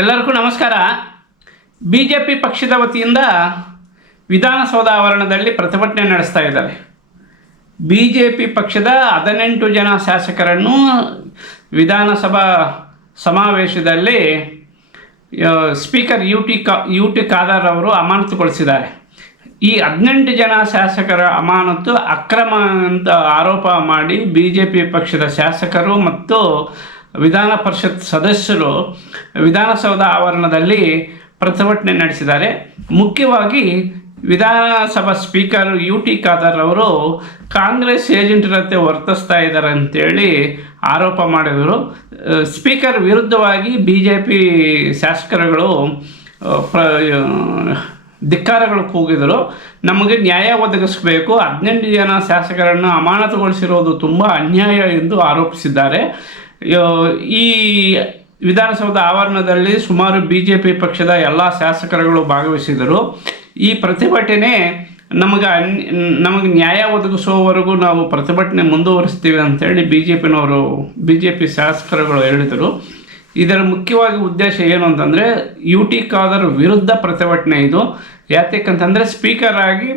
ಎಲ್ಲರಿಗೂ ನಮಸ್ಕಾರ. B J P ಪಕ್ಷದ ವತಿಯಿಂದ ವಿಧಾನಸೌಧ ಆವರಣದಲ್ಲಿ ಪ್ರತಿಭಟನೆ ನಡೆಸ್ತಾ ಇದ್ದಾರೆ. ಬಿ ಜೆ ಪಿ ಪಕ್ಷದ ಹದಿನೆಂಟು ಜನ ಶಾಸಕರನ್ನು ವಿಧಾನಸಭಾ ಸಮಾವೇಶದಲ್ಲಿ ಸ್ಪೀಕರ್ ಯು ಟಿ ಕಾ ಯು ಟಿ ಖಾದರ್ ಅವರು ಅಮಾನತುಗೊಳಿಸಿದ್ದಾರೆ. ಈ ಹದಿನೆಂಟು ಜನ ಶಾಸಕರ ಅಮಾನತು ಅಕ್ರಮ ಅಂತ ಆರೋಪ ಮಾಡಿ ಬಿ ಜೆ ಪಿ ಪಕ್ಷದ ಶಾಸಕರು ಮತ್ತು ವಿಧಾನ ಪರಿಷತ್ ಸದಸ್ಯರು ವಿಧಾನಸೌಧ ಆವರಣದಲ್ಲಿ ಪ್ರತಿಭಟನೆ ನಡೆಸಿದ್ದಾರೆ. ಮುಖ್ಯವಾಗಿ ವಿಧಾನಸಭಾ ಸ್ಪೀಕರ್ ಯು ಟಿ ಖಾದರ್ ಅವರು ಕಾಂಗ್ರೆಸ್ ಏಜೆಂಟರಂತೆ ವರ್ತಿಸ್ತಾ ಇದ್ದಾರೆ ಅಂತೇಳಿ ಆರೋಪ ಮಾಡಿದರು. ಸ್ಪೀಕರ್ ವಿರುದ್ಧವಾಗಿ ಬಿ ಜೆ ಪಿ ಶಾಸಕರುಗಳು ಪ್ರ ಧಿಕ್ಕಾರಗಳು ಕೂಗಿದರು. ನಮಗೆ ನ್ಯಾಯ ಒದಗಿಸಬೇಕು, ಹದಿನೆಂಟು ಜನ ಶಾಸಕರನ್ನು ಅಮಾನತುಗೊಳಿಸಿರುವುದು ತುಂಬ ಅನ್ಯಾಯ ಎಂದು ಆರೋಪಿಸಿದ್ದಾರೆ. ಈ ವಿಧಾನಸೌಧ ಆವರಣದಲ್ಲಿ ಸುಮಾರು ಬಿ ಜೆ ಪಿ ಪಕ್ಷದ ಎಲ್ಲ ಶಾಸಕರುಗಳು ಭಾಗವಹಿಸಿದರು ಈ ಪ್ರತಿಭಟನೆ ನಮಗೆ ನಮಗೆ ನ್ಯಾಯ ಒದಗಿಸುವವರೆಗೂ ನಾವು ಪ್ರತಿಭಟನೆ ಮುಂದುವರಿಸ್ತೀವಿ ಅಂತೇಳಿ ಬಿ ಜೆ ಪಿನವರು ಬಿ ಜೆ ಪಿ ಶಾಸಕರುಗಳು ಹೇಳಿದರು. ಇದರ ಮುಖ್ಯವಾಗಿ ಉದ್ದೇಶ ಏನು ಅಂತಂದರೆ, ಯು ಟಿ ಖಾದರ್ ವಿರುದ್ಧ ಪ್ರತಿಭಟನೆ ಇದು. ಯಾತಕ್ಕಂತಂದರೆ ಸ್ಪೀಕರ್ ಆಗಿ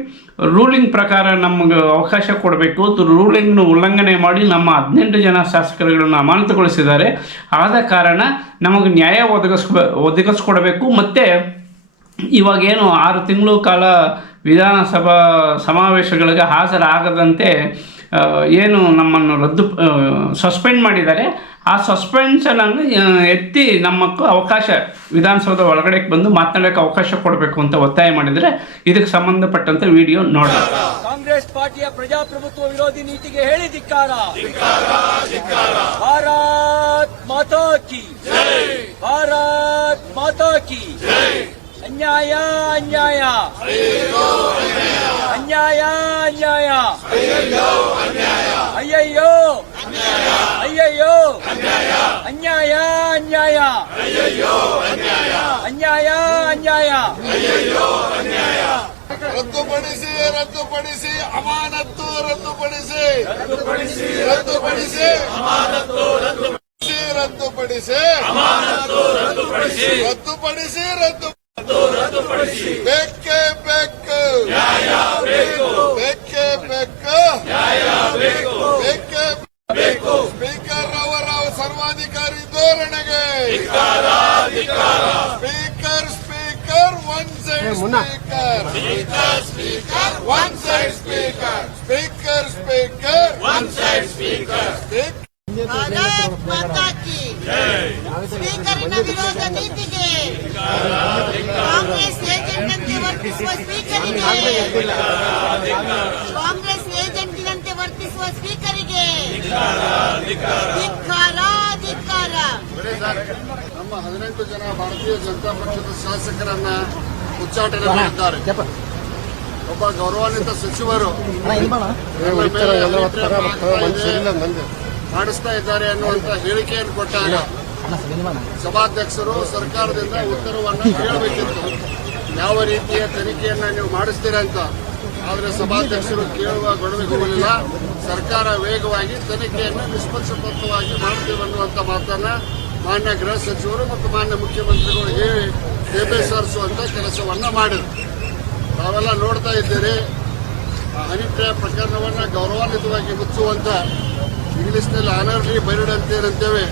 ರೂಲಿಂಗ್ ಪ್ರಕಾರ ನಮಗೆ ಅವಕಾಶ ಕೊಡಬೇಕು. ರೂಲಿಂಗ್ನ ಉಲ್ಲಂಘನೆ ಮಾಡಿ ನಮ್ಮ ಹದಿನೆಂಟು ಜನ ಶಾಸಕರುಗಳನ್ನು ಅಮಾನತುಗೊಳಿಸಿದ್ದಾರೆ. ಆದ ಕಾರಣ ನಮಗೆ ನ್ಯಾಯ ಒದಗಿಸ್ ಒದಗಿಸ್ಕೊಡಬೇಕು. ಮತ್ತು ಇವಾಗೇನು ಆರು ತಿಂಗಳು ಕಾಲ ವಿಧಾನಸಭಾ ಸಮಾವೇಶಗಳಿಗೆ ಹಾಜರಾಗದಂತೆ ಏನು ನಮ್ಮನ್ನು ರದ್ದು ಸಸ್ಪೆಂಡ್ ಮಾಡಿದ್ದಾರೆ. ಆ ಸಸ್ಪೆನ್ಷನನ್ನು ಎತ್ತಿ ನಮ್ಮಕ್ಕೂ ಅವಕಾಶ, ವಿಧಾನಸೌಧ ಒಳಗಡೆ ಬಂದು ಮಾತನಾಡೋಕ್ಕೆ ಅವಕಾಶ ಕೊಡಬೇಕು ಅಂತ ಒತ್ತಾಯ ಮಾಡಿದರೆ ಇದಕ್ಕೆ ಸಂಬಂಧಪಟ್ಟಂತೆ ವಿಡಿಯೋ ನೋಡಿ ಕಾಂಗ್ರೆಸ್ ಪಾರ್ಟಿಯ ಪ್ರಜಾಪ್ರಭುತ್ವ ವಿರೋಧಿ ನೀತಿಗೆ ಹೇಳಿ ಧಿಕ್ಕಾರ. ಭಾರತ್ ಮಾತಾ ಕಿ. ಭಾರತ್ ಮಾತಾ ಕಿ. ಅನ್ಯಾಯ ಅನ್ಯಾಯ. ಅನ್ಯಾಯ ಅನ್ಯಾಯ. ಅಯ್ಯಯ್ಯೋ. ಅಯ್ಯಯ್ಯೋ. ಅನ್ಯಾಯ ಅನ್ಯಾಯ. ಅನ್ಯಾಯ ಅನ್ಯಾಯ. ರದ್ದುಪಡಿಸಿ ರದ್ದುಪಡಿಸಿ ಅಮಾನತ್ತು ರದ್ದುಪಡಿಸಿ. ರದ್ದುಪಡಿಸಿ ರದ್ದುಪಡಿಸಿ. ರದ್ದುಪಡಿಸಿ. ರದ್ದು ಬೇಕೇ ಬೇಕು ಬೇಕೇ ಬೇಕು ಬೇಕೇ ಬೇಕು ಸ್ಪೀಕರ್ ಅವರ ಸರ್ವಾಧಿಕಾರಿ ಧೋರಣೆಗೆ speaker speaker side speaker one side speaker speaker speaker one side speaker Bharat Mata ಕಿ ಸ್ಪೀಕರಿನ ವಿರೋಧ ನೀತಿಗೆ. ಕಾಂಗ್ರೆಸ್ ಏಜೆಂಟ್ನಂತೆ ವರ್ತಿಸುವ ಸ್ಪೀಕರಿಗೆ. ಕಾಂಗ್ರೆಸ್ ಏಜೆಂಟಿನಂತೆ ವರ್ತಿಸುವ ಸ್ಪೀಕರಿಗೆ. ಧಿಕ್ಕಾರ ಧಿಕ್ಕಾರ. ನಮ್ಮ ಹದಿನೆಂಟು ಜನ ಭಾರತೀಯ ಜನತಾ ಪಕ್ಷದ ಶಾಸಕರನ್ನ ಉಚ್ಚಾಟನೆ ಮಾಡಿದ್ದಾರೆ ಒಬ್ಬ ಗೌರವಾನ್ವಿತ ಸಚಿವರು ಮಾಡಿಸ್ತಾ ಇದ್ದಾರೆ ಅನ್ನುವಂತ ಹೇಳಿಕೆಯನ್ನು ಕೊಟ್ಟಾಗ ಸಭಾಧ್ಯಕ್ಷರು ಸರ್ಕಾರದಿಂದ ಉತ್ತರವನ್ನು ಕೇಳಬೇಕಿತ್ತು. ಯಾವ ರೀತಿಯ ತನಿಖೆಯನ್ನ ನೀವು ಮಾಡಿಸ್ತೀರ ಅಂತ. ಆದರೆ ಸಭಾಧ್ಯಕ್ಷರು ಕೇಳುವ ಗೊಡವೆ ಹೋಗಲಿಲ್ಲ. ಸರ್ಕಾರ ವೇಗವಾಗಿ ತನಿಖೆಯನ್ನು ನಿಷ್ಪಕ್ಷಪಾತವಾಗಿ ಮಾಡ್ತೀವಿ ಅನ್ನುವಂತ ಮಾತನ್ನ ಮಾನ್ಯ ಗೃಹ ಸಚಿವರು ಮತ್ತು ಮಾನ್ಯ ಮುಖ್ಯಮಂತ್ರಿಗಳು ಹೇಳಿ ಸೇಬೆ ಸಾರಿಸುವಂತ ಕೆಲಸವನ್ನ ಮಾಡಿದರು. ತಾವೆಲ್ಲ ನೋಡ್ತಾ ಇದ್ದೀರಿ ಹನಿ ಟ್ರ್ಯಾಪ್ ಪ್ರಕರಣವನ್ನ ಗೌರವಾನ್ವಿತವಾಗಿ ಮುಚ್ಚುವಂತ ಇಂಗ್ಲಿಷ್ನಲ್ಲಿ ಆನರ್ಲಿ ಬೈರಡ್ ಅಂತ ಏನಂತೇವೆ,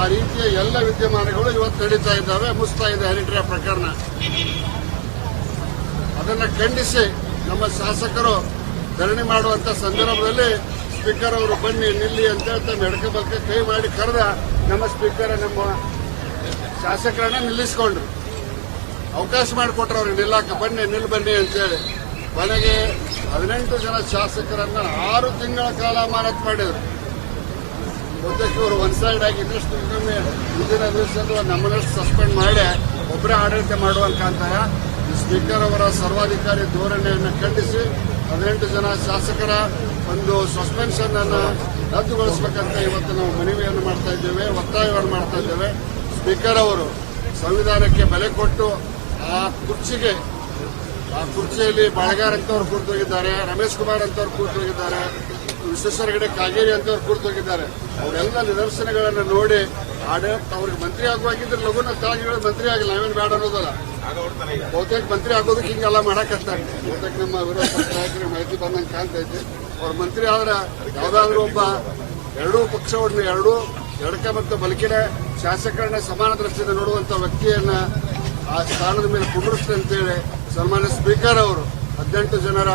ಆ ರೀತಿಯ ಎಲ್ಲ ವಿದ್ಯಮಾನಗಳು ಇವತ್ತು ನಡೀತಾ ಇದ್ದಾವೆ, ಮುಚ್ತಾ ಇದೆ ಹನಿ ಪ್ರಕರಣ. ಅದನ್ನ ಖಂಡಿಸಿ ನಮ್ಮ ಶಾಸಕರು ಧರಣಿ ಮಾಡುವಂತ ಸಂದರ್ಭದಲ್ಲಿ ಸ್ಪೀಕರ್ ಅವರು ಬನ್ನಿ, ನಿಲ್ಲಿ ಅಂತ ಹೇಳ್ತಾ ಮೆಡಕ ಬಲ್ಕ ಕೈ ಮಾಡಿ ಕರೆದ ನಮ್ಮ ಸ್ಪೀಕರ್ ನಮ್ಮ ಶಾಸಕರನ್ನ ನಿಲ್ಲಿಸ್ಕೊಂಡ್ರು. ಅವಕಾಶ ಮಾಡಿಕೊಟ್ರು ಅವ್ರಿಗೆ ನಿಲ್ಲಾಕ ಬನ್ನಿ, ನಿಲ್ ಬನ್ನಿ ಅಂತೇಳಿ. ಕೊನೆಗೆ ಹದಿನೆಂಟು ಜನ ಶಾಸಕರನ್ನ ಆರು ತಿಂಗಳ ಕಾಲ ಅಮಾನತ್ ಮಾಡಿದ್ರು. ಇವರು ಒನ್ ಸೈಡ್ ಆಗಿ ಇನ್ನಷ್ಟು ಮುಂದಿನ ದಿವಸದ್ದು ನಮ್ಮನ್ನಷ್ಟು ಸಸ್ಪೆಂಡ್ ಮಾಡಿ ಒಬ್ಬರೇ ಆಡಳಿತ ಮಾಡುವಂತ ಕಾಂತಾರ ಸ್ಪೀಕರ್ ಅವರ ಸರ್ವಾಧಿಕಾರಿ ಧೋರಣೆಯನ್ನು ಖಂಡಿಸಿ ಹದಿನೆಂಟು ಜನ ಶಾಸಕರ ಒಂದು ಸಸ್ಪೆನ್ಷನ್ ಅನ್ನು ರದ್ದುಗೊಳಿಸಬೇಕಂತ ಇವತ್ತು ನಾವು ಮನವಿಯನ್ನು ಮಾಡ್ತಾ ಇದ್ದೇವೆ, ಒತ್ತಾಯವನ್ನು ಮಾಡ್ತಾ ಇದ್ದೇವೆ. ಸ್ಪೀಕರ್ ಅವರು ಸಂವಿಧಾನಕ್ಕೆ ಬೆಲೆ ಕೊಟ್ಟು ಆ ಕುರ್ಚಿಗೆ, ಆ ಕುರ್ಚಿಯಲ್ಲಿ ಬಾಳಗಾರ್ ಅಂತವ್ರು ಕೂರ್ತೋಗಿದ್ದಾರೆ ರಮೇಶ್ ಕುಮಾರ್ ಅಂತವ್ರು ಕೂರ್ತೋಗಿದ್ದಾರೆ ವಿಶ್ವೇಶ್ವರ ಹೆಗಡೆ ಕಾಗೇರಿ ಅಂತವ್ರು ಕೂರ್ತೋಗಿದ್ದಾರೆ ಅವರೆಲ್ಲ ನಿದರ್ಶನಗಳನ್ನು ನೋಡಿ ಆಡಳಿತ ಅವ್ರಿಗೆ ಮಂತ್ರಿ ಆಗುವಾಗಿದ್ರೆ ಲಘುನ ತಾಗಿಗಳು ಮಂತ್ರಿ ಆಗಿಲ್ಲ, ನಾವೇನು ಬೇಡ ಅನ್ನೋದಲ್ಲ. ಬಹುತೇಕ ಮಂತ್ರಿ ಆಗೋದಕ್ಕೆ ಹಿಂಗೆಲ್ಲ ಮಾಡಕಷ್ಟ ಬಹುತೇಕ ನಮ್ಮ ವಿರೋಧ ನಾಯಕರಿಗೆ ಮಾಹಿತಿ ಬಂದಂಗೆ ಕಾಣ್ತೈತೆ. ಅವ್ರ ಮಂತ್ರಿ ಆದ್ರೆ ಯಾವ್ದಾದ್ರು ಒಬ್ಬ ಎರಡೂ ಪಕ್ಷವನ್ನು, ಎರಡೂ ಎಡಕ ಮತ್ತು ಬಲಕಿನ ಶಾಸಕರನ್ನ ಸಮಾನ ದೃಷ್ಟಿಯಿಂದ ನೋಡುವಂತ ವ್ಯಕ್ತಿಯನ್ನ ಆ ಸ್ಥಾನದ ಮೇಲೆ ಕುಂಡ್ರಿಸ್ಲಿ ಅಂತೇಳಿ ಸನ್ಮಾನ್ಯ ಸ್ಪೀಕರ್ ಅವರು ಹದಿನೆಂಟು ಜನರ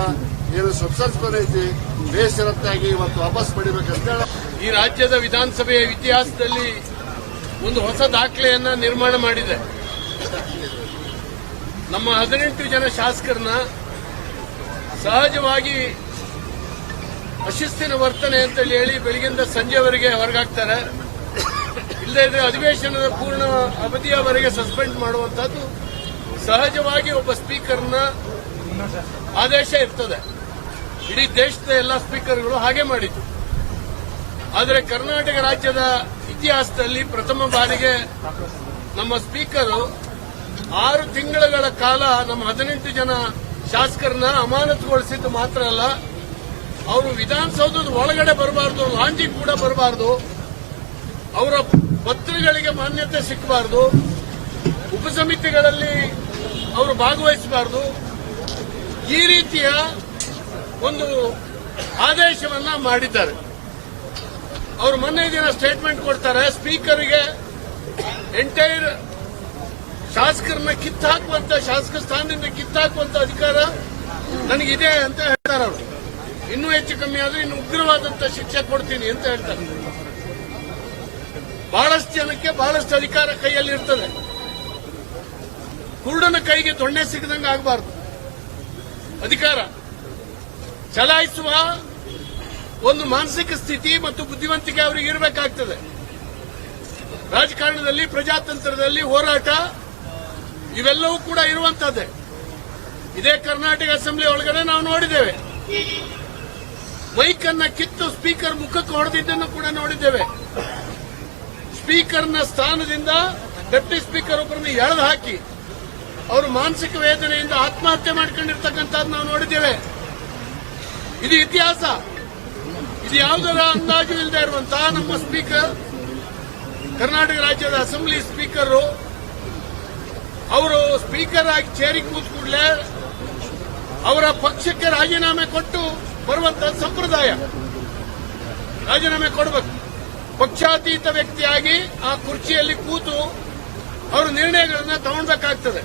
ಏನು ಸಬ್ಸರ್ಸ್ಪನ್ ಐತಿ ಬೇಷರತ್ತಾಗಿ ಇವತ್ತು ವಾಪಸ್ ಪಡಿಬೇಕಂತೇಳಿ ಈ ರಾಜ್ಯದ ವಿಧಾನಸಭೆಯ ಇತಿಹಾಸದಲ್ಲಿ ಒಂದು ಹೊಸ ದಾಖಲೆಯನ್ನ ನಿರ್ಮಾಣ ಮಾಡಿದೆ. ನಮ್ಮ ಹದಿನೆಂಟು ಜನ ಶಾಸಕರನ್ನ ಸಹಜವಾಗಿ ಅಶಿಸ್ತಿನ ವರ್ತನೆ ಅಂತೇಳಿ ಹೇಳಿ ಬೆಳಗಿಂದ ಸಂಜೆವರೆಗೆ ಹೊರಗಾಗ್ತಾರೆ ಇಲ್ಲದೇ ಇದ್ರೆ ಅಧಿವೇಶನದ ಪೂರ್ಣ ಅವಧಿಯವರೆಗೆ ಸಸ್ಪೆಂಡ್ ಮಾಡುವಂತದ್ದು ಸಹಜವಾಗಿ ಒಬ್ಬ ಸ್ಪೀಕರ್ನ ಆದೇಶ ಇರ್ತದೆ. ಇಡೀ ದೇಶದ ಎಲ್ಲ ಸ್ಪೀಕರ್ಗಳು ಹಾಗೆ ಮಾಡಿತು ಆದರೆ ಕರ್ನಾಟಕ ರಾಜ್ಯದ ಇತಿಹಾಸದಲ್ಲಿ ಪ್ರಥಮ ಬಾರಿಗೆ ನಮ್ಮ ಸ್ಪೀಕರ್ ಆರು ತಿಂಗಳುಗಳ ಕಾಲ ನಮ್ಮ ಹದಿನೆಂಟು ಜನ ಶಾಸಕರನ್ನ ಅಮಾನತುಗೊಳಿಸಿದ್ದು ಮಾತ್ರ ಅಲ್ಲ, ಅವರು ವಿಧಾನಸೌಧದ ಒಳಗಡೆ ಬರಬಾರದು ಲಾಂಜಿಗೆ ಕೂಡ ಬರಬಾರದು, ಅವರ ಪತ್ರಗಳಿಗೆ ಮಾನ್ಯತೆ ಸಿಕ್ಕಬಾರದು. ಉಪಸಮಿತಿಗಳಲ್ಲಿ ಅವರು ಭಾಗವಹಿಸಬಾರದು. ಈ ರೀತಿಯ ಒಂದು ಆದೇಶವನ್ನ ಮಾಡಿದ್ದಾರೆ. ಅವರು ಮೊನ್ನೆ ದಿನ ಸ್ಟೇಟ್ಮೆಂಟ್ ಕೊಡ್ತಾರೆ ಸ್ಪೀಕರ್ಗೆ ಎಂಟೈರ್ ಶಾಸಕರನ್ನ ಕಿತ್ತಾಕುವಂತ, ಶಾಸಕ ಸ್ಥಾನದಿಂದ ಕಿತ್ತಾಕುವಂತ ಅಧಿಕಾರ ನನಗಿದೆ ಅಂತ ಹೇಳ್ತಾರೆ ಅವರು. ಇನ್ನೂ ಹೆಚ್ಚು ಕಮ್ಮಿ ಆದ್ರೆ ಇನ್ನು ಉಗ್ರವಾದಂತ ಶಿಕ್ಷೆ ಕೊಡ್ತೀನಿ ಅಂತ ಹೇಳ್ತಾರೆ. ಬಹಳಷ್ಟು ಜನಕ್ಕೆ ಬಹಳಷ್ಟು ಅಧಿಕಾರ ಕೈಯಲ್ಲಿ ಇರ್ತದೆ ಕುರುಡನ ಕೈಗೆ ದೊಣ್ಣೆ ಸಿಗದಂಗೆ ಆಗಬಾರದು. ಅಧಿಕಾರ. ಚಲಾಯಿಸುವ ಒಂದು ಮಾನಸಿಕ ಸ್ಥಿತಿ ಮತ್ತು ಬುದ್ಧಿವಂತಿಕೆ ಅವರಿಗೆ ಇರಬೇಕಾಗ್ತದೆ. ರಾಜಕಾರಣದಲ್ಲಿ, ಪ್ರಜಾತಂತ್ರದಲ್ಲಿ ಹೋರಾಟ, ಇವೆಲ್ಲವೂ ಕೂಡ ಇರುವಂತದ್ದೇ ಇದೇ ಕರ್ನಾಟಕ ಅಸೆಂಬ್ಲಿ ಒಳಗಡೆ ನಾವು ನೋಡಿದ್ದೇವೆ. ಮೈಕ್ ಕಿತ್ತು ಸ್ಪೀಕರ್ ಮುಖಕ್ಕೆ ಹೊಡೆದಿದ್ದನ್ನು ಕೂಡ ನೋಡಿದ್ದೇವೆ. ಸ್ಪೀಕರ್ನ ಸ್ಥಾನದಿಂದ ಡೆಪ್ಟಿ ಸ್ಪೀಕರ್ ಒಬ್ಬರನ್ನು ಎಳೆದು ಹಾಕಿ ಅವರು ಮಾನಸಿಕ ವೇದನೆಯಿಂದ ಆತ್ಮಹತ್ಯೆ ಮಾಡ್ಕೊಂಡಿರ್ತಕ್ಕಂಥದ್ದು ನಾವು ನೋಡಿದ್ದೇವೆ. ಇದು ಇತಿಹಾಸ. ಇದು ಯಾವುದರ ಅಂದಾಜು ಇಲ್ಲದೆ ಇರುವಂತಹ ನಮ್ಮ ಸ್ಪೀಕರ್, ಕರ್ನಾಟಕ ರಾಜ್ಯದ ಅಸೆಂಬ್ಲಿ ಸ್ಪೀಕರ್, ಅವರು ಸ್ಪೀಕರ್ ಆಗಿ ಚೇರಿ ಕೂತ್ ಕೂಡಲೇ ಅವರ ಪಕ್ಷಕ್ಕೆ ರಾಜೀನಾಮೆ ಕೊಟ್ಟು ಬರುವಂತಹ ಸಂಪ್ರದಾಯ. ರಾಜೀನಾಮೆ ಕೊಡಬೇಕು. ಪಕ್ಷಾತೀತ ವ್ಯಕ್ತಿಯಾಗಿ ಆ ಕುರ್ಚಿಯಲ್ಲಿ ಕೂತು ಅವರು ನಿರ್ಣಯಗಳನ್ನು ತಗೊಳ್ಬೇಕಾಗ್ತದೆ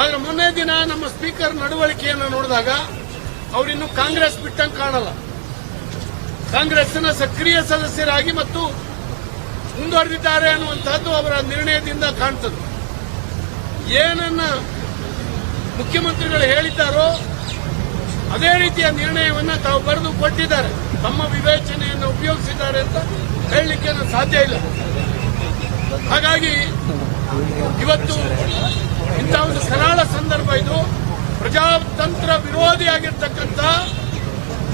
ಆದ್ರೆ ಮೊನ್ನೆ ದಿನ ನಮ್ಮ ಸ್ಪೀಕರ್ ನಡವಳಿಕೆಯನ್ನು ನೋಡಿದಾಗ ಅವರಿನ್ನು ಕಾಂಗ್ರೆಸ್ ಬಿಟ್ಟಂಗೆ ಕಾಣಲ್ಲ. ಕಾಂಗ್ರೆಸ್ನ ಸಕ್ರಿಯ ಸದಸ್ಯರಾಗಿ ಮತ್ತು ಮುಂದುವರೆದಿದ್ದಾರೆ ಅನ್ನುವಂತಹದ್ದು ಅವರ ನಿರ್ಣಯದಿಂದ ಕಾಣ್ತದೆ. ಏನನ್ನ ಮುಖ್ಯಮಂತ್ರಿಗಳು ಹೇಳಿದ್ದಾರೋ ಅದೇ ರೀತಿಯ ನಿರ್ಣಯವನ್ನು ತಾವು ಬರೆದು ಕೊಟ್ಟಿದ್ದಾರೆ. ತಮ್ಮ ವಿವೇಚನೆಯನ್ನು ಉಪಯೋಗಿಸಿದ್ದಾರೆ ಅಂತ ಹೇಳಲಿಕ್ಕೆ ನಾನು ಸಾಧ್ಯ ಇಲ್ಲ. ಹಾಗಾಗಿ ಇವತ್ತು ಇಂಥ ಒಂದು ಕರಾಳ ಸಂದರ್ಭ ಇದು. ಪ್ರಜಾತಂತ್ರ ವಿರೋಧಿಯಾಗಿರ್ತಕ್ಕಂಥ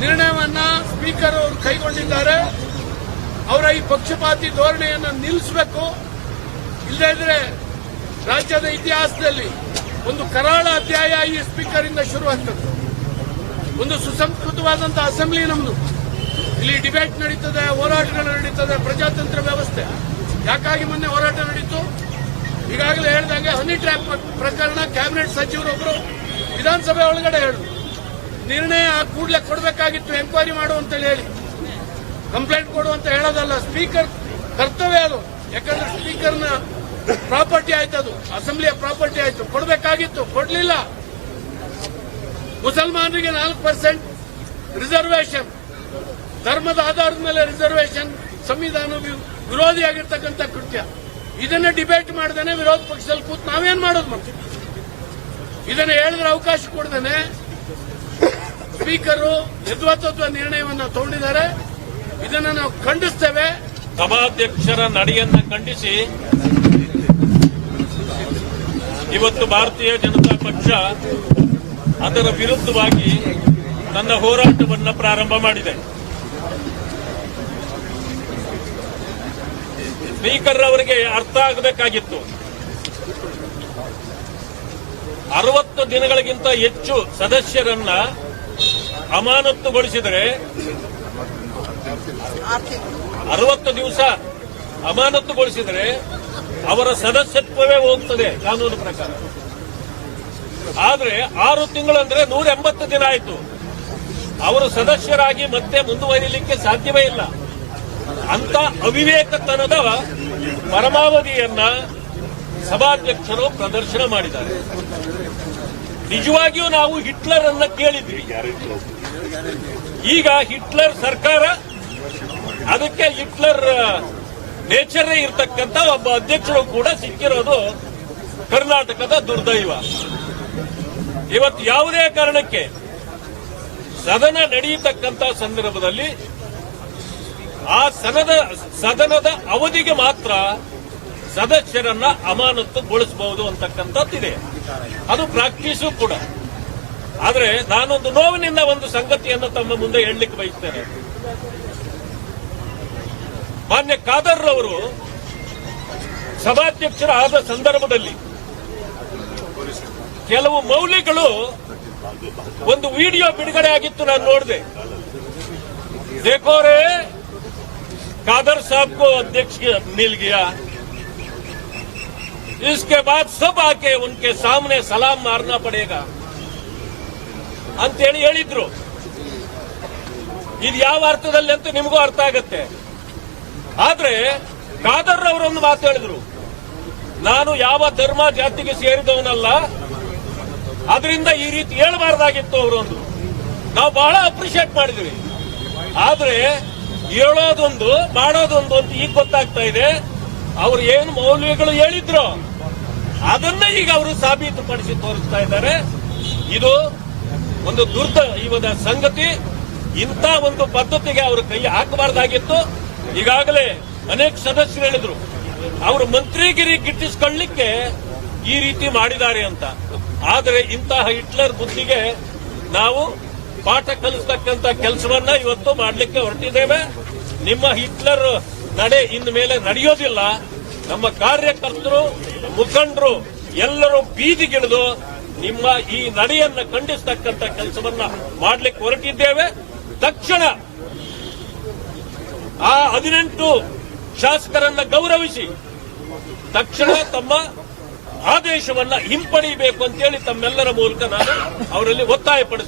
ನಿರ್ಣಯವನ್ನ ಸ್ಪೀಕರ್ ಅವರು ಕೈಗೊಂಡಿದ್ದಾರೆ. ಅವರ ಈ ಪಕ್ಷಪಾತಿ ಧೋರಣೆಯನ್ನು ನಿಲ್ಲಿಸಬೇಕು. ಇಲ್ಲದೇ ಇದ್ರೆ ರಾಜ್ಯದ ಇತಿಹಾಸದಲ್ಲಿ ಒಂದು ಕರಾಳ ಅಧ್ಯಾಯ ಈ ಸ್ಪೀಕರ್ ಇಂದ ಶುರುವಾಗ್ತದೆ ಒಂದು ಸುಸಂಸ್ಕೃತವಾದಂತಹ ಅಸೆಂಬ್ಲಿ ನಮ್ದು. ಇಲ್ಲಿ ಡಿಬೇಟ್ ನಡೀತದೆ, ಹೋರಾಟಗಳು ನಡೀತದೆ, ಪ್ರಜಾತಂತ್ರ ವ್ಯವಸ್ಥೆ. ಯಾಕಾಗಿ ಮೊನ್ನೆ ಹೋರಾಟ ನಡೀತು? ಈಗಾಗಲೇ ಹೇಳಿದಂಗೆ ಹನಿ ಟ್ರ್ಯಾಪ್ ಪ್ರಕರಣ ಕ್ಯಾಬಿನೆಟ್ ಸಚಿವರೊಬ್ಬರು ವಿಧಾನಸಭೆ ಒಳಗಡೆ ಹೇಳು. ನಿರ್ಣಯ ಕೂಡಲೇ ಕೊಡಬೇಕಾಗಿತ್ತು ಎಂಕ್ವೈರಿ ಮಾಡು ಅಂತೇಳಿ ಹೇಳಿ. ಕಂಪ್ಲೇಂಟ್ ಕೊಡು ಅಂತ ಹೇಳೋದಲ್ಲ ಸ್ಪೀಕರ್ ಕರ್ತವ್ಯ ಅದು. ಯಾಕಂದ್ರೆ ಸ್ಪೀಕರ್ನ ಪ್ರಾಪರ್ಟಿ ಆಯ್ತು ಅದು. ಅಸೆಂಬ್ಲಿಯ ಪ್ರಾಪರ್ಟಿ ಆಯ್ತು. ಕೊಡಬೇಕಾಗಿತ್ತು, ಕೊಡ್ಲಿಲ್ಲ. ಮುಸಲ್ಮಾನರಿಗೆ ನಾಲ್ಕು ಪರ್ಸೆಂಟ್ ರಿಸರ್ವೇಶನ್ ಧರ್ಮದ ಆಧಾರದ ಮೇಲೆ ರಿಸರ್ವೇಶನ್ ಸಂವಿಧಾನ ವಿರೋಧಿಯಾಗಿರ್ತಕ್ಕಂಥ ಕೃತ್ಯ. ಇದನ್ನ ಡಿಬೇಟ್ ಮಾಡ್ದೇನೆ ವಿರೋಧ ಪಕ್ಷದಲ್ಲಿ ಕೂತ್ ನಾವೇನ್ ಮಾಡೋದು ಮತ್ತೆ? ಇದನ್ನ ಹೇಳಿದ್ರೆ ಅವಕಾಶ ಕೊಡ್ದೇನೆ. ಸ್ಪೀಕರು ಯದ್ವಾತತ್ವ ನಿರ್ಣಯವನ್ನು ತಗೊಂಡಿದ್ದಾರೆ. ಇದನ್ನ ನಾವು ಖಂಡಿಸ್ತೇವೆ. ಸಭಾಧ್ಯಕ್ಷರ ನಡೆಯನ್ನ ಖಂಡಿಸಿ, ಇವತ್ತು ಭಾರತೀಯ ಜನತಾ ಪಕ್ಷ ಅದರ ವಿರುದ್ಧವಾಗಿ ತನ್ನ ಹೋರಾಟವನ್ನು ಪ್ರಾರಂಭ ಮಾಡಿದೆ. ಸ್ಪೀಕರ್ ಅವರಿಗೆ ಅರ್ಥ ಆಗಬೇಕಾಗಿತ್ತು. ಅರವತ್ತು ದಿನಗಳಿಗಿಂತ ಹೆಚ್ಚು ಸದಸ್ಯರನ್ನ ಅಮಾನತುಗೊಳಿಸಿದರೆ ಅರವತ್ತು ದಿವಸ ಅಮಾನತುಗೊಳಿಸಿದರೆ ಅವರ ಸದಸ್ಯತ್ವವೇ ಹೋಗ್ತದೆ ಕಾನೂನು ಪ್ರಕಾರ. ಆದ್ರೆ ಆರು ತಿಂಗಳಂದ್ರೆ ನೂರ ಎಂಬತ್ತು ದಿನ ಆಯ್ತು. ಅವರು ಸದಸ್ಯರಾಗಿ ಮತ್ತೆ ಮುಂದುವರಿಲಿಕ್ಕೆ ಸಾಧ್ಯವೇ ಇಲ್ಲ. ಅಂತ ಅವಿವೇಕತನದ ಪರಮಾವಧಿಯನ್ನ ಸಭಾಧ್ಯಕ್ಷರು ಪ್ರದರ್ಶನ ಮಾಡಿದ್ದಾರೆ. ನಿಜವಾಗಿಯೂ ನಾವು ಹಿಟ್ಲರ್ ಅನ್ನ ಕೇಳಿದ್ವಿ. ಈಗ ಹಿಟ್ಲರ್ ಸರ್ಕಾರ, ಅದಕ್ಕೆ ಹಿಟ್ಲರ್ ನೇಚರ್ ಇರತಕ್ಕಂತ ಒಬ್ಬ ಅಧ್ಯಕ್ಷರು ಕೂಡ ಸಿಕ್ಕಿರೋದು ಕರ್ನಾಟಕದ ದುರ್ದೈವ. ಇವತ್ತು ಯಾವುದೇ ಕಾರಣಕ್ಕೆ ಸದನ ನಡೆಯತಕ್ಕಂತ ಸಂದರ್ಭದಲ್ಲಿ ಆ ಸದನದ ಸದನದ ಅವಧಿಗೆ ಮಾತ್ರ ಸದಸ್ಯರನ್ನ ಅಮಾನತುಗೊಳಿಸಬಹುದು ಅಂತಕ್ಕಂಥದ್ದಿದೆ ಅದು ಪ್ರಾಕ್ಟೀಸು ಕೂಡ. ಆದರೆ ನಾನೊಂದು ನೋವಿನಿಂದ ಒಂದು ಸಂಗತಿಯನ್ನು ತಮ್ಮ ಮುಂದೆ ಹೇಳಲಿಕ್ಕೆ ಬಯಸ್ತೇನೆ. ಮಾನ್ಯ ಖಾದರ್ ಅವರು ಸಭಾಧ್ಯಕ್ಷರ ಆದ ಸಂದರ್ಭದಲ್ಲಿ ಕೆಲವು ಮೌಲ್ಯಗಳು ಒಂದು ವಿಡಿಯೋ ಬಿಡುಗಡೆ ಆಗಿತ್ತು ನಾನು ನೋಡಿದೆ. ದೇಕೋರೇ कादर साहब को अध्यक्ष मिल गया इसके बाद सब आके उनके सामने सलाम मारना पड़ेगा ಅಂತೇಳಿ ಹೇಳಿದ್ರು ಇದು ಯಾವ ಅರ್ಥದಲ್ಲಿ ಅಂತ ನಿಮಗೂ ಅರ್ಥ ಆಗತ್ತೆ ಆದ್ರೆ ಖಾದರ್ ಅವರೊಂದು ಮಾತು ಹೇಳಿದ್ರು ನಾನು ಯಾವ ಧರ್ಮ ಜಾತಿಗೆ ಸೇರಿದವನಲ್ಲ ಅದರಿಂದ ಈ ರೀತಿ ಹೇಳಬಾರ್ದಾಗಿತ್ತು ಅವರೊಂದು ನಾವು ಬಹಳ ಅಪ್ರಿಶಿಯೇಟ್ ಮಾಡಿದ್ವಿ ಆದ್ರೆ ಹೇಳೋದೊಂದು, ಮಾಡೋದೊಂದು ಅಂತ ಈಗ ಗೊತ್ತಾಗ್ತಾ ಇದೆ. ಅವ್ರು ಏನು ಮೌಲ್ಯಗಳು ಹೇಳಿದ್ರು. ಅದನ್ನ ಈಗ ಅವರು ಸಾಬೀತುಪಡಿಸಿ ತೋರಿಸ್ತಾ ಇದ್ದಾರೆ. ಇದು ಒಂದು ದುರ್ದ ಇವದ ಸಂಗತಿ. ಇಂಥ ಒಂದು ಪದ್ಧತಿಗೆ ಅವರು ಕೈ ಹಾಕಬಾರ್ದಾಗಿತ್ತು. ಈಗಾಗಲೇ ಅನೇಕ ಸದಸ್ಯರು ಹೇಳಿದ್ರು, ಅವರು ಮಂತ್ರಿಗಿರಿ ಗಿಟ್ಟಿಸ್ಕೊಳ್ಳಿಕ್ಕೆ ಈ ರೀತಿ ಮಾಡಿದ್ದಾರೆ ಅಂತ. ಆದರೆ ಇಂತಹ ಹಿಟ್ಲರ್ ಬುದ್ಧಿಗೆ ನಾವು ಪಾಠ ಕಲಿಸ್ತಕ್ಕಂತ ಕೆಲಸವನ್ನ ಇವತ್ತು ಮಾಡಲಿಕ್ಕೆ ಹೊರಟಿದ್ದೇವೆ. ನಿಮ್ಮ ಹಿಟ್ಲರ್ ನಡೆ ಇಂದ ಮೇಲೆ ನಡೆಯೋದಿಲ್ಲ. ನಮ್ಮ ಕಾರ್ಯಕರ್ತರು, ಮುಖಂಡರು ಎಲ್ಲರೂ ಬೀದಿಗಿಳಿದು ನಿಮ್ಮ ಈ ನಡೆಯನ್ನ ಖಂಡಿಸ್ತಕ್ಕಂಥ ಕೆಲಸವನ್ನ ಮಾಡಲಿಕ್ಕೆ ಹೊರಟಿದ್ದೇವೆ. ತಕ್ಷಣ ಆ ಹದಿನೆಂಟು ಶಾಸಕರನ್ನ ಗೌರವಿಸಿ ತಕ್ಷಣ ತಮ್ಮ ಆದೇಶವನ್ನ ಹಿಂಪಡೆಯಬೇಕು ಅಂತೇಳಿ ತಮ್ಮೆಲ್ಲರ ಮೂಲಕ ನಾನು ಅವರಲ್ಲಿ ಒತ್ತಾಯಪಡಿಸ್ತೇನೆ.